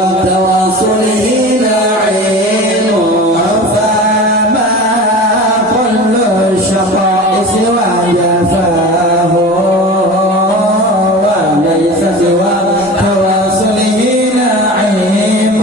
وتواصله نعيم فما كل الشقاء سوى جفاه وليس سوى تواصله نعيم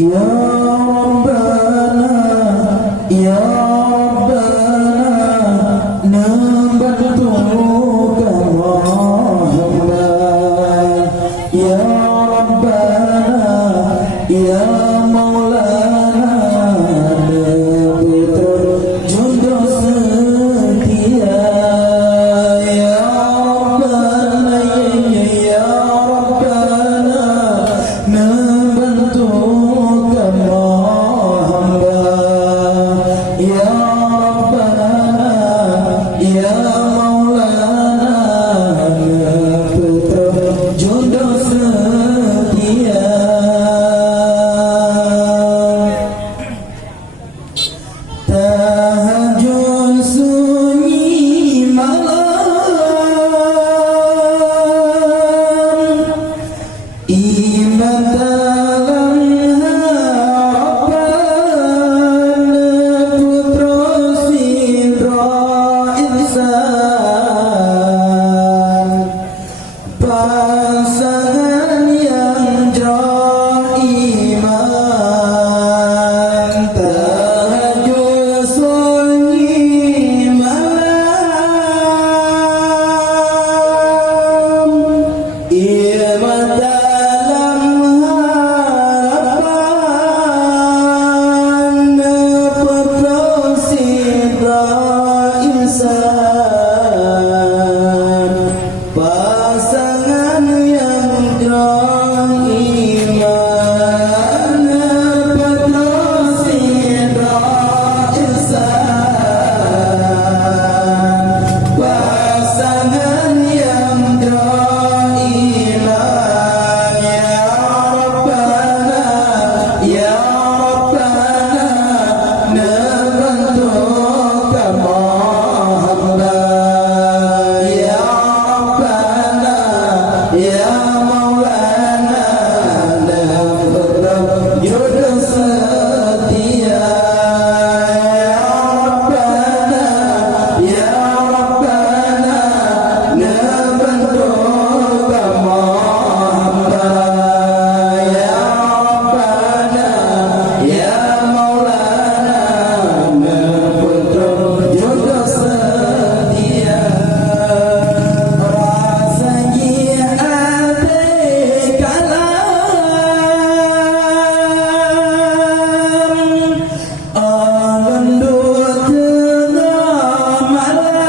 Ya Rabbana, Ya Rabbana, nabantuka hamba. Ya Rabbana, Ya Maulana, putra jodoh setia. Ya Rabbana, Ya Rabbana, nabantuka hamba. Ya Rabbana, Ya Maulana, putra jodoh setia. Tahajud sunyi malam, iman dalam harapan, putra Sidra Insan, pasangan yang jauh iman. Tahajud sunyi malam, iman dalam harapan, putra Sidra Insan, pasangan yang jauh iman. Putra Sidra Insan, pasangan yang jauh iman. Ya Rabbana, Ya Rabbana, nabantuka hamba. Ya Rabbana, Ya Maulana, putra jodoh setia. Ya Rabbana, Ya Rabbana, nabantuka hamba. Ya Rabbana, Ya Maulana, putra jodoh setia. Rasanya ada kalam, alam dua tengah malam.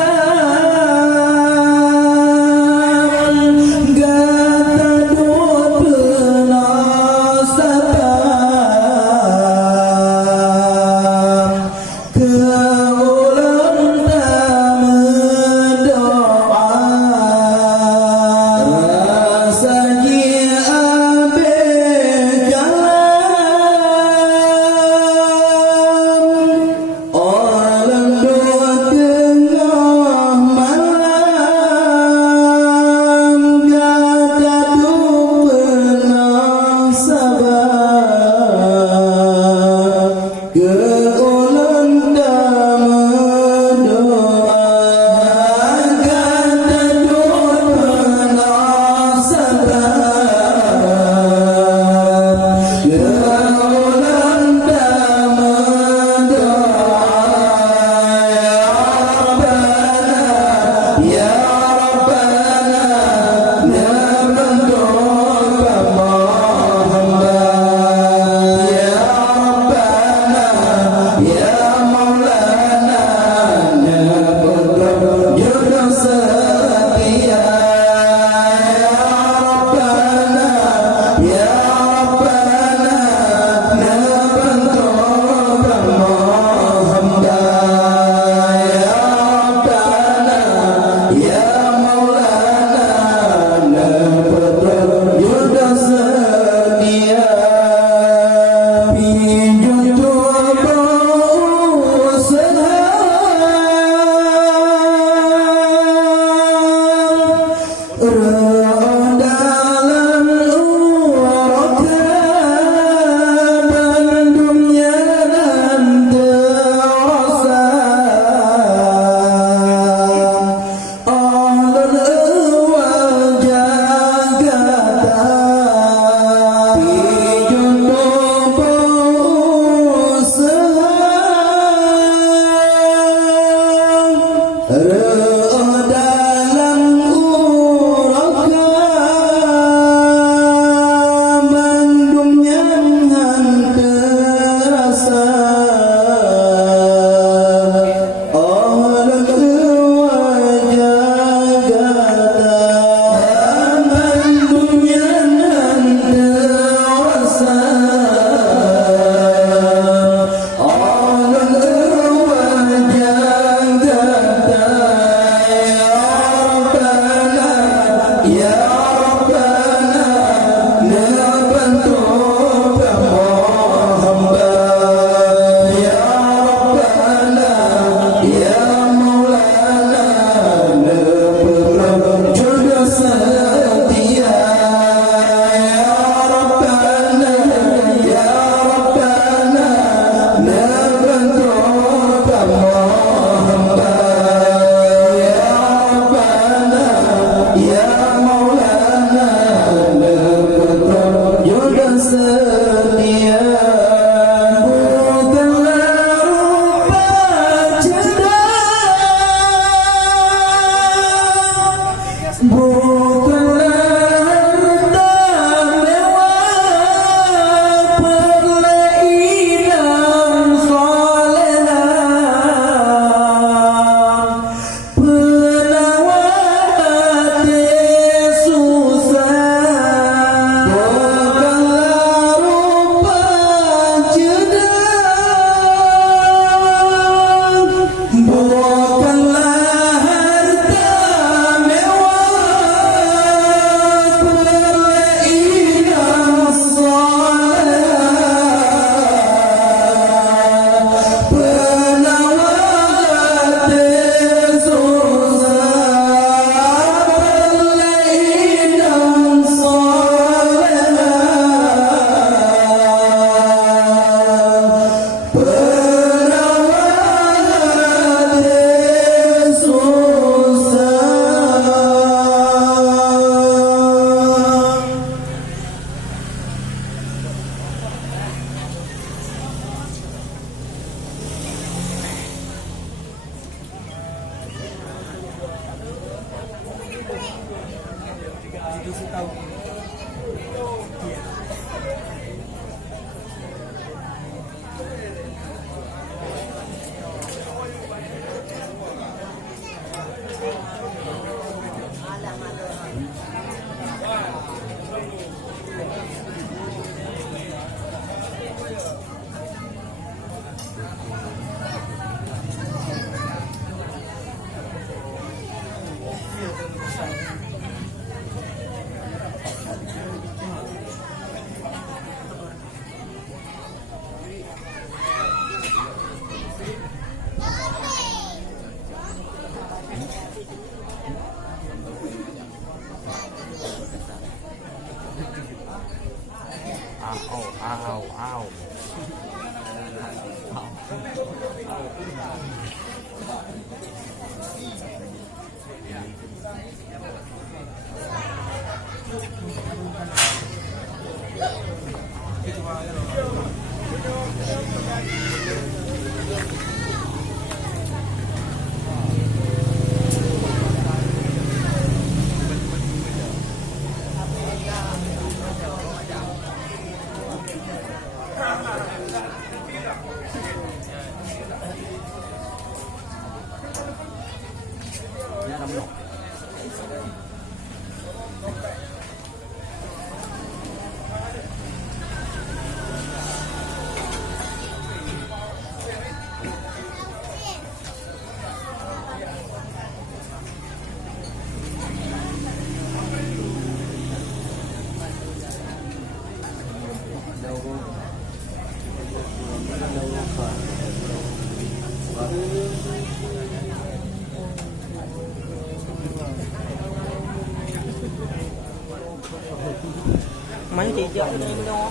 Mấy chị chơi nên nó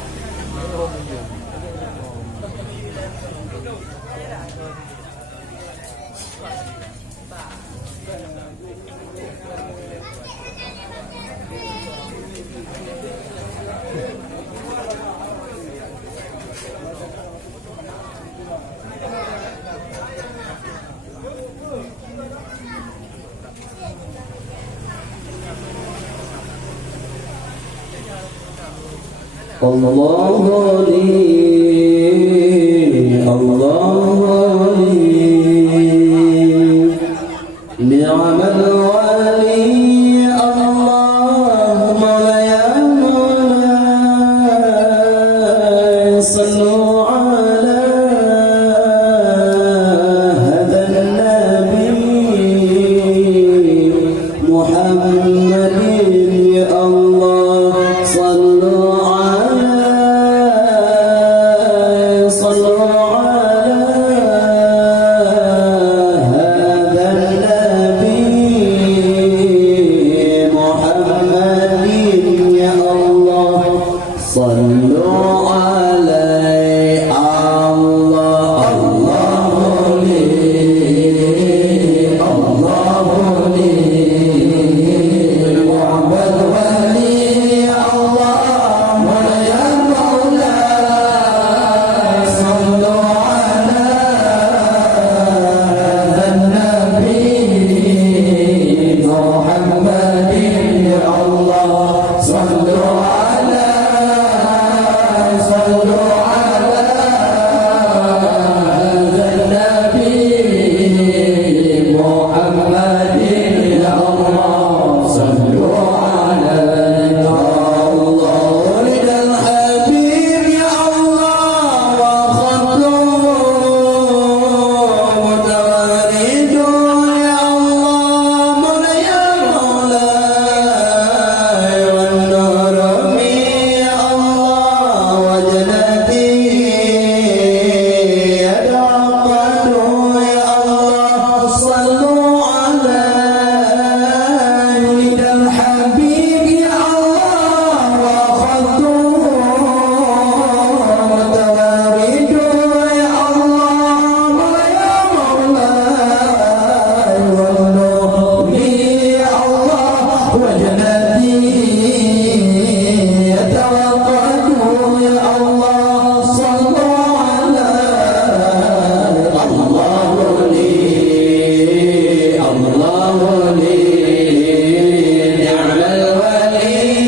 الله لي الله لي نعم الولي اللهم يا مولاي صلوا على هذا النبي محمد يا الله صلوا الله لي نعم الولي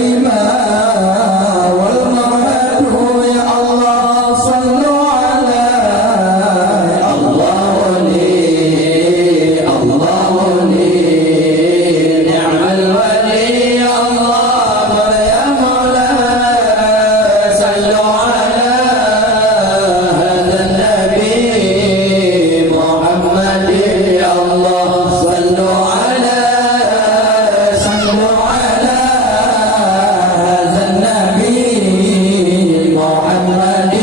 العلم والمراد يا الله صلوا على الله ولي نعم الولي الله يا مولاي صلوا على هذا النبي محمد يا الله صلوا على هذا النبي محمد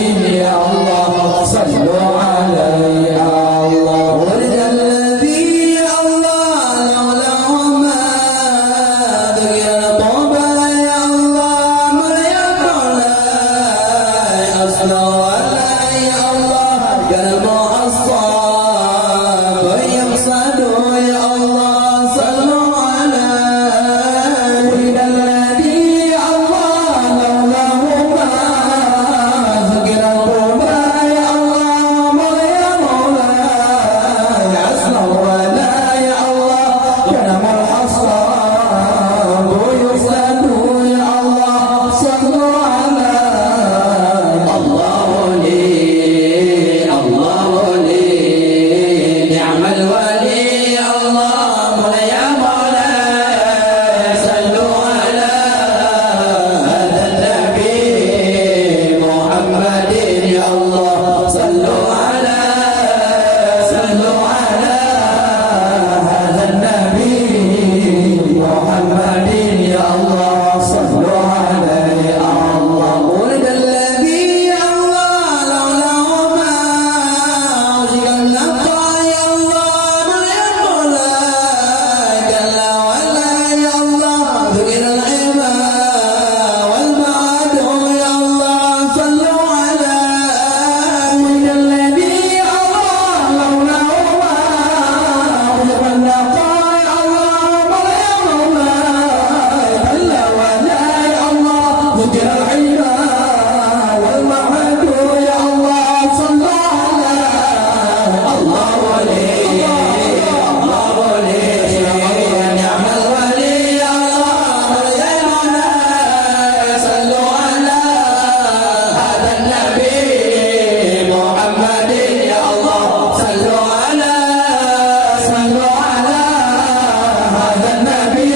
يا الله صلوا عليه يا الله ولد الذي الله لولا ما ذكر طوبى يا الله ما يا مولاي أصلا ولا يا الله قلب الصاب يقصدوا يا الله صلوا على ولد الذي الله لولا ما ذكر طوبى يا الله ما يا مولاي أصلا ولا يا الله قلب الصاب يقصدوا يا الله صلوا على الله ولي نعم الولي الله يا مولاي صلوا على هذا النبي محمد يا الله صلوا على هذا النبي محمد يا الله صلوا عليه الله ولد الذي الله لولا ما ذكر النبى يا الله ما يا مولاي كلا ولا يا الله ذكر العلم والمعاد يا الله صلوا على ولد الذي الله لولا ما ذكر النبى يا الله ما يا مولاي كلا ولا يا الله ذكر العلم والمعاد يا الله صلوا على الله ولي نعم الولي يا الله يا مولاي صلوا على هذا النبي محمد يا الله صلوا على هذا النبي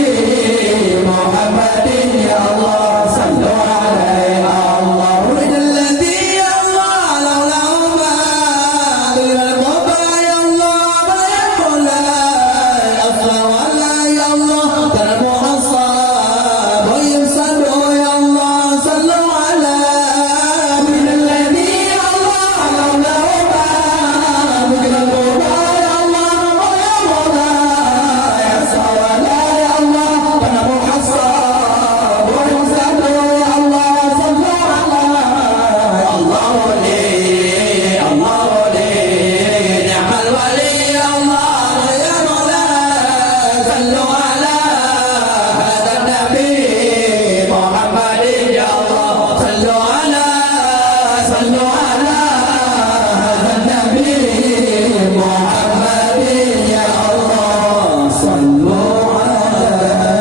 محمد يا الله صلوا عليه الله ولد الذي الله لولا ما ذكر الطوبى يا الله ما يا مولاي أصلا ولا يا الله كرموا الصاب ويمسدوا يا الله صلوا على من الذي الله لولا ما ذكر الطوبى يا الله ما يا مولاي أصلا ولا يا الله كرموا الصاب ويمسدوا يا الله صلوا على الله ولي نعم الولي الله يا مولاي صلوا على هذا النبي محمد يا الله صلوا على هذا النبي محمد يا الله صلوا عليه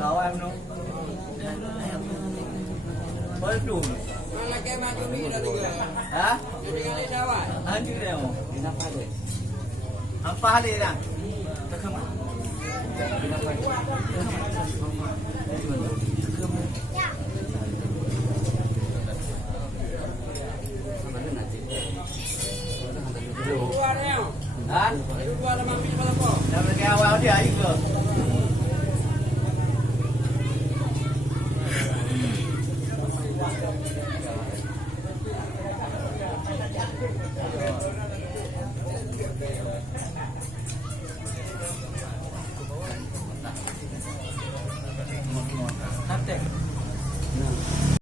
Kau em nó. Mới đủ. Hả? Anh đi đâu? Apa dia dah? Tak kemana?